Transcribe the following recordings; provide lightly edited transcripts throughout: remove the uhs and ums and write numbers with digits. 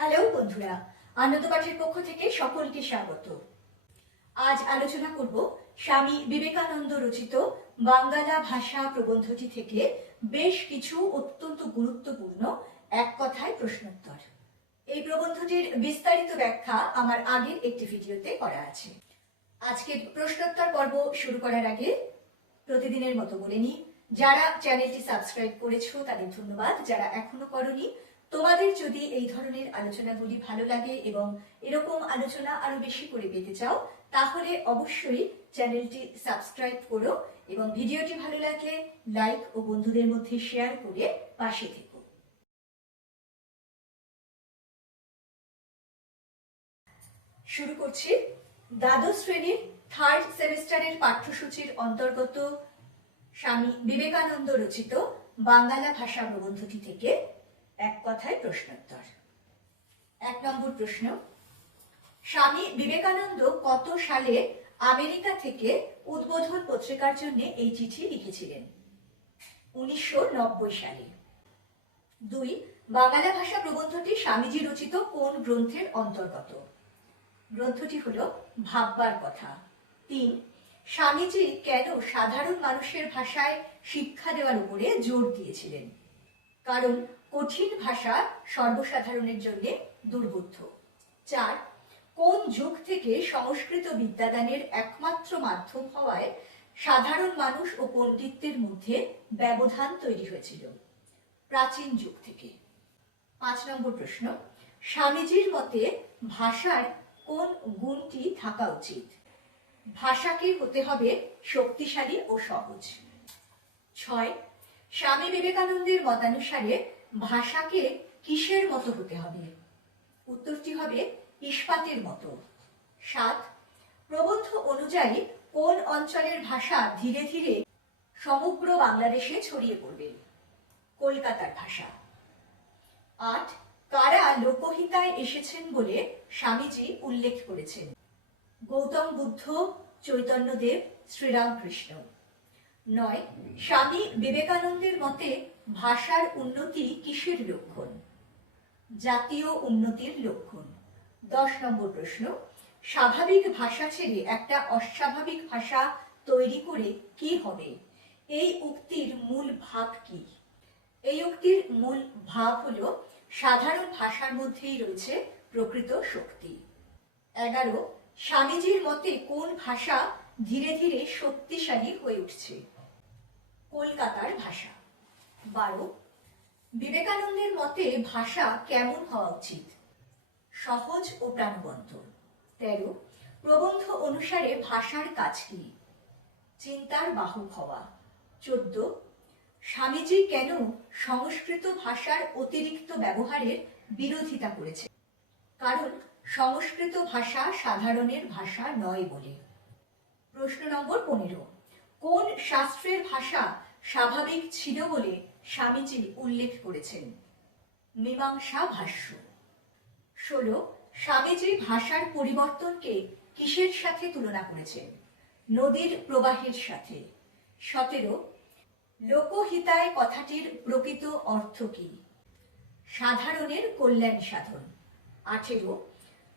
Hello বন্ধুরা, আনন্দ পাঠের পক্ষ থেকে সকলকে স্বাগত। আজ আলোচনা করব স্বামী বিবেকানন্দ রচিত বাংলা ভাষা প্রবন্ধটি থেকে বেশ কিছু অত্যন্ত গুরুত্বপূর্ণ এক কথায় প্রশ্নোত্তর। এই প্রবন্ধটির বিস্তারিত ব্যাখ্যা আমার আগের একটি ভিডিওতে করা আছে। আজকের প্রশ্নোত্তর পর্ব শুরু করার আগে প্রতিদিনের মতো বলে নিই, যারা চ্যানেলটি সাবস্ক্রাইব করেছো তাদের ধন্যবাদ, যারা এখনো করনি তোমাদের যদি এই ধরনের আলোচনাগুলি ভালো লাগে এবং এরকম আলোচনা আরো বেশি করে পেতে চাও তাহলে অবশ্যই চ্যানেলটি সাবস্ক্রাইব করো এবং ভিডিওটি ভালো লাগলে লাইক ও বন্ধুদের মধ্যে শেয়ার করে পাশে থেকো। শুরু করছি দ্বাদশ শ্রেণীর থার্ড সেমিস্টারের পাঠ্যসূচির অন্তর্গত স্বামী বিবেকানন্দ রচিত বাংলা ভাষা প্রবন্ধটি থেকে এক কথায় প্রশ্নোত্তর। 1 নম্বর প্রশ্ন, স্বামী বিবেকানন্দ কত সালে আমেরিকা থেকে উদ্বোধন পত্রিকার জন্য এই চিঠি লিখেছিলেন? 1990 সালে। 2, বাংলা ভাষা প্রবন্ধটি স্বামীজি রচিত কোন গ্রন্থের অন্তর্গত? গ্রন্থটি হলো ভাববার কথা। 3, স্বামীজি কেন সাধারণ মানুষের ভাষায় শিক্ষা দেওয়ার উপরে জোর দিয়েছিলেন? কারণ কঠিন ভাষা সর্বসাধারণের জন্য দুর্বোধ্য। 4, কোন যুগ থেকে সংস্কৃত বিদ্যাদানের একমাত্র মাধ্যম হওয়ায় সাধারণ মানুষ ও পণ্ডিতদের মধ্যে ব্যবধান তৈরি হয়েছিল? প্রাচীন যুগ থেকে। 5 নম্বর প্রশ্ন, স্বামীজির মতে ভাষার কোন গুণটি থাকা উচিত? ভাষাকে হতে হবে শক্তিশালী ও সহজ। 6, স্বামী বিবেকানন্দের মতানুসারে ভাষাকে কিসের মতো হতে হবে? উত্তরটি হবে ইস্পাতের মতো। 7, প্রবন্ধ অনুযায়ী কোন অঞ্চলের ভাষা ধীরে ধীরে সমগ্র বাংলাদেশে ছড়িয়ে পড়বে? কলকাতার ভাষা। 8, কারা লোকহিতায় এসেছেন বলে স্বামীজি উল্লেখ করেছেন? গৌতম বুদ্ধ, চৈতন্যদেব, শ্রীরামকৃষ্ণ। 9, স্বামী বিবেকানন্দের মতে ভাষার উন্নতি কিসের লক্ষণ? জাতীয় উন্নতির লক্ষণ। 10 নম্বর প্রশ্ন, স্বাভাবিক ভাষা ছেড়ে একটা অস্বাভাবিক ভাষা তৈরি করে কি হবে? এই উক্তির মূল ভাব কি? এই উক্তির মূল ভাব হলো সাধারণ ভাষার মধ্যেই রয়েছে প্রকৃত শক্তি। 11, স্বামীজির মতে কোন ভাষা ধীরে ধীরে শক্তিশালী হয়ে উঠছে? কলকাতার ভাষা। 12, বিবেকানন্দের মতে ভাষা কেমন হওয়া উচিত? সহজ ও প্রাণবন্ত। 13, প্রবন্ধ অনুসারে ভাষার কাজ কি? চিন্তার বাহক হওয়া। 14, স্বামীজি কেন সংস্কৃত ভাষার অতিরিক্ত ব্যবহারের বিরোধিতা করেছে? কারণ সংস্কৃত ভাষা সাধারণের ভাষা নয় বলে। প্রশ্ন নম্বর 15, কোন শাস্ত্রের ভাষা স্বাভাবিক ছিল বলে স্বামীজি উল্লেখ করেছেন? মীমাংসা ভাষ্য। 16, স্বামীজি ভাষার পরিবর্তনকে কিসের সাথে তুলনা করেছেন? নদীর প্রবাহের সাথে। 17, লোকহিতায় কথাটির প্রকৃত অর্থ কি? সাধারণের কল্যাণ সাধন। 18,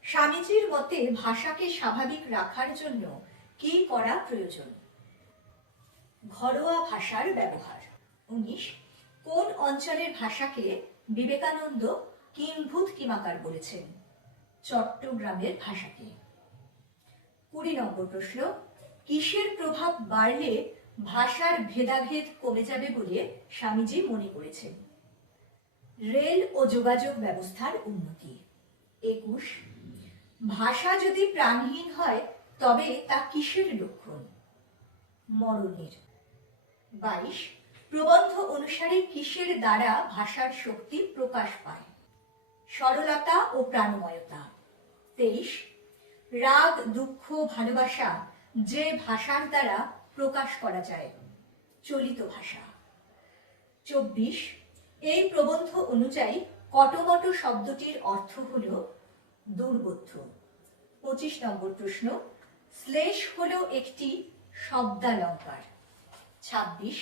স্বামীজির মতে ভাষাকে স্বাভাবিক রাখার জন্য কি করা প্রয়োজন? ঘরোয়া ভাষার ব্যবহার। 19, কোন অঞ্চলের ভাষাকে বিবেকানন্দ কিম্ভূত কিমাকার বলেছেন? চট্টগ্রামের ভাষাকে। 20 নম্বর প্রশ্ন, কিসের প্রভাব বাড়লে ভাষার ভেদাভেদ কমে যাবে বলে স্বামীজি মনে করেছেন? রেল ও যোগাযোগ ব্যবস্থার উন্নতি। 21, ভাষা যদি প্রাণহীন হয় তবে তা কিসের লক্ষণ? মরণের। 22, প্রবন্ধ অনুসারে কিসের দ্বারা ভাষার শক্তি প্রকাশ পায়? সরলতা ও প্রাণময়তা। 23, রাগ, দুঃখ, ভালোবাসা যে ভাষার দ্বারা প্রকাশ করা যায়? চলিত ভাষা। 24, এই প্রবন্ধ অনুযায়ী কটমট শব্দটির অর্থ হল দুর্বোধ্য। 25 নম্বর প্রশ্ন, শ্লেষ হলো একটি শব্দালঙ্কার। 26,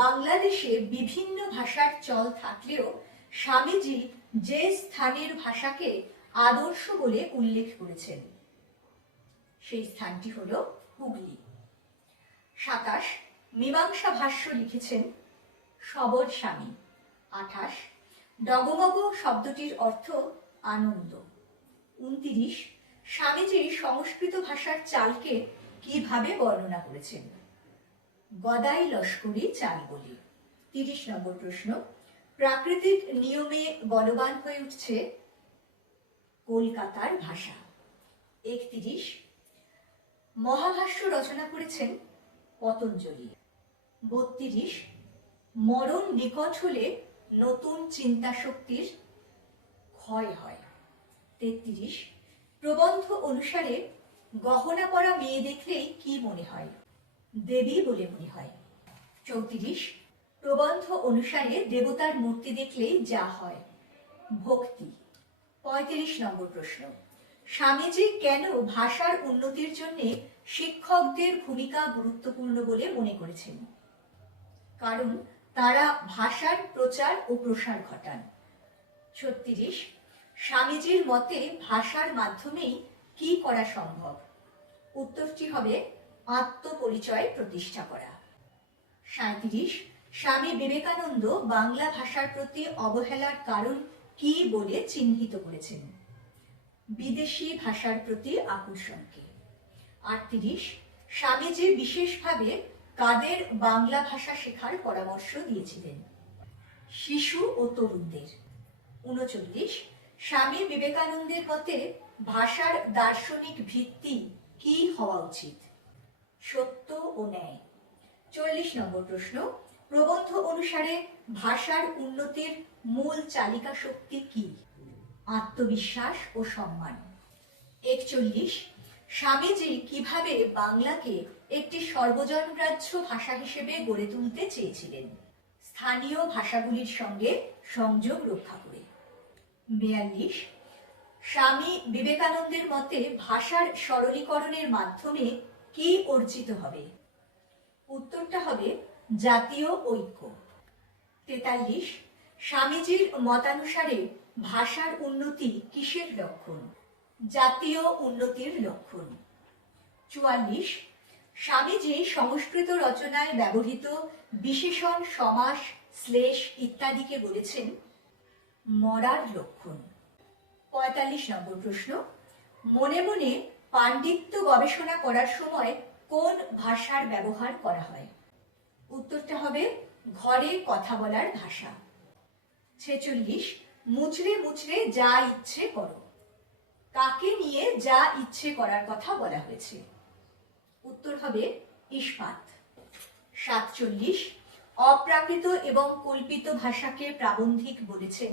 বাংলাদেশে বিভিন্ন ভাষার চল থাকলেও স্বামীজি যে স্থানের ভাষাকে আদর্শ বলে উল্লেখ করেছেন? সেই স্থানটি হল হুগলি। 27 মীমাংসা ভাষ্য লিখেছেন সবর স্বামী। 28 ডগমগ শব্দটির অর্থ আনন্দ। 29 স্বামীজি সংস্কৃত ভাষার চালকে কিভাবে বর্ণনা করেছেন? গদাই লস্করি চাল বলি। 30 নম্বর প্রশ্ন, প্রাকৃতিক নিয়মে বলবান হয়ে উঠছে কলকাতার ভাষা। 31 মহাভাষ্য রচনা করেছেন পতঞ্জলি। 32 মরণ নিকট হলে নতুন চিন্তা শক্তির ক্ষয় হয়। 33 প্রবন্ধ অনুসারে গহনা পরা মেয়ে দেখলেই কি মনে হয়? দেবী বলে মনে হয়। 34 প্রবন্ধ অনুসারে দেবতার মূর্তি দেখলেই যা হয়? ভক্তি। 35 নম্বর প্রশ্ন, স্বামীজি কেন ভাষার উন্নতির জন্য শিক্ষকদের ভূমিকা গুরুত্বপূর্ণ বলে মনে করেছেন? কারণ তারা ভাষার প্রচার ও প্রসার ঘটান। 36 স্বামীজির মতে ভাষার মাধ্যমেই কি করা সম্ভব? উত্তরটি হবে আত্মপরিচয় প্রতিষ্ঠা করা। 37 স্বামী বিবেকানন্দ বাংলা ভাষার প্রতি অবহেলার কারণ কি বলে চিহ্নিত করেছেন? বিদেশি ভাষার প্রতি আকর্ষণকে। 38 স্বামীজি বিশেষভাবে কাদের বাংলা ভাষা শেখার পরামর্শ দিয়েছিলেন? শিশু ও তরুণদের। 39 স্বামী বিবেকানন্দের মতে ভাষার দার্শনিক ভিত্তি কি হওয়া উচিত? সত্য ও ন্যায়। 40 নম্বর প্রশ্ন, প্রবন্ধ অনুসারে ভাষার উন্নতির মূল চালিকা শক্তি কি? আত্মবিশ্বাস ও সম্মান। 41 স্বামীজি কিভাবে বাংলাকে একটি সর্বজনগ্রাহ্য ভাষা হিসেবে গড়ে তুলতে চেয়েছিলেন? স্থানীয় ভাষাগুলির সঙ্গে সংযোগ রক্ষা করে। 42 স্বামী বিবেকানন্দের মতে ভাষার সরলীকরণের মাধ্যমে কি অর্জিত হবে? উত্তরটা হবে জাতীয় ঐক্য। 43 স্বামীজির মতানুসারে ভাষার উন্নতি কিসের লক্ষণ? জাতীয় উন্নতির লক্ষণ। 44 স্বামীজি সংস্কৃত রচনায় ব্যবহৃত বিশেষণ, সমাস, শ্লেষ ইত্যাদিকে বলেছেন মরার লক্ষণ। 45 নম্বর প্রশ্ন, মনে মনে পাণ্ডিত্য গবেষণা করার সময় কোন ভাষার ব্যবহার করা হয়? উত্তরটা হবে ঘরে কথা বলার ভাষা। 46 মুচড়ে মুচড়ে যা ইচ্ছে করো, কাকে নিয়ে যা ইচ্ছে করার কথা বলা হয়েছে? উত্তর হবে ইস্পাত। 47 অপ্রাকৃত এবং কল্পিত ভাষাকে প্রাবন্ধিক বলেছেন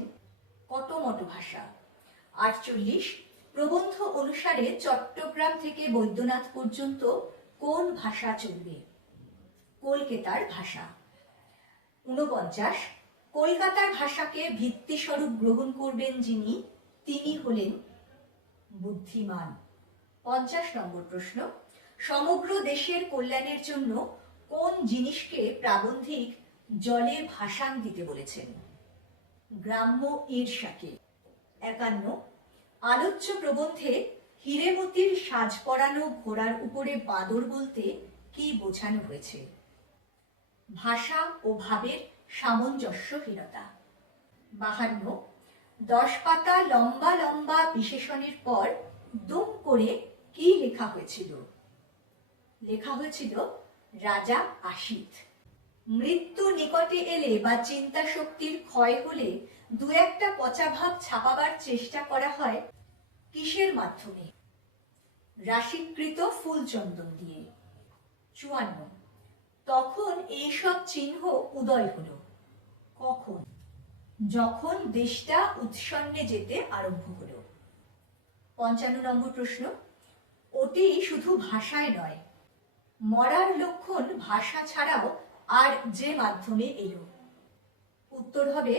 কটমট ভাষা। 48 প্রবন্ধ অনুসারে চট্টগ্রাম থেকে বৈদ্যনাথ পর্যন্ত কোন ভাষা চলবে? কলকাতার ভাষা। 49 কলকাতার ভাষাকে ভিত্তিস্বরূপ গ্রহণ করবেন যিনি, তিনি হলেন বুদ্ধিমান। 50 নম্বর প্রশ্ন, সমগ্র দেশের কল্যাণের জন্য কোন জিনিসকে প্রাবন্ধিক জলে ভাসান দিতে বলেছেন? গ্রাম্য ঈর্ষাকে। 51 আলোচ্য প্রবন্ধে হীরেমতির সাজ পরানো ঘোড়ার উপরে বাদর বলতে কি বোঝানো হয়েছে? ভাষা ও ভাবের সামঞ্জস্যহীনতা। 52 10 পাতা লম্বা লম্বা বিশেষণের পর দুম করে কি লেখা হয়েছিল? লেখা হয়েছিল রাজা আসিত। মৃত্যু নিকটে এলে বা চিন্তা শক্তির ক্ষয় হলে দু একটা পচা ভাব ছাপাবার চেষ্টা করা হয় কিসের মাধ্যমে? রাশিকৃত ফুল চন্দন দিয়ে। 54 তখন এইসব চিহ্ন উদয় হলো কখন? যখন দেশটা উৎসন্নে যেতে আরম্ভ হলো। 55 নম্বর প্রশ্ন, ওটি শুধু ভাষায় নয়, মরার লক্ষণ ভাষা ছাড়াও আর যে মাধ্যমে এলো? উত্তর হবে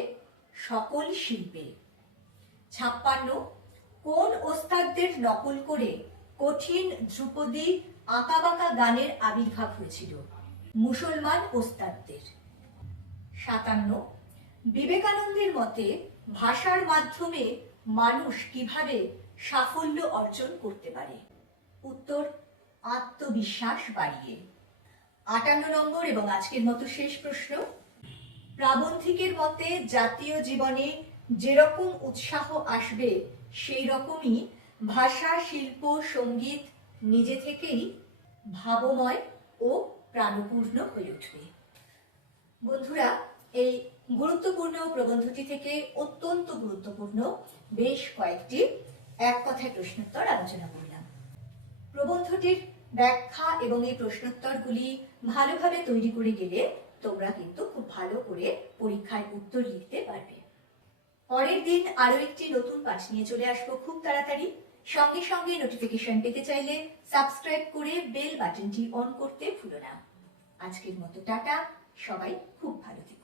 সকল শিল্পে। 56 কোন ওস্তাদদের নকল করে কঠিন ধ্রুপদী আঁকাবাঁকা গানের আবির্ভাব হয়েছিল? মুসলমান ওস্তাদদের। 57 বিবেকানন্দের মতে ভাষার মাধ্যমে মানুষ কিভাবে সাফল্য অর্জন করতে পারে? উত্তর, আত্মবিশ্বাস বাড়িয়ে। ৫৮ নম্বর এবং আজকের মতো শেষ প্রশ্ন, প্রাবন্ধিকের মতে জাতীয় জীবনে যেরকম উৎসাহ আসবে সেই রকমই ভাষা, শিল্প, সঙ্গীত নিজে থেকেই ভাবময় ও প্রাণপূর্ণ হয়ে উঠবে। বন্ধুরা, এই গুরুত্বপূর্ণ প্রবন্ধটি থেকে অত্যন্ত গুরুত্বপূর্ণ বেশ কয়েকটি এক কথায় প্রশ্নোত্তর আলোচনা করলাম। প্রবন্ধটির ব্যাখ্যা এবং এই প্রশ্নোত্তরগুলি ভালোভাবে তৈরি করে গেলে তোমরা কিন্তু খুব ভালো করে পরীক্ষায় উত্তর লিখতে পারবে। পরের দিন আরো একটি নতুন পাঠ নিয়ে চলে আসবো খুব তাড়াতাড়ি। সঙ্গে সঙ্গে নোটিফিকেশন পেতে চাইলে সাবস্ক্রাইব করে বেল বাটনটি অন করতে ভুলো না। আজকের মতো টাটা, সবাই খুব ভালো থেকো।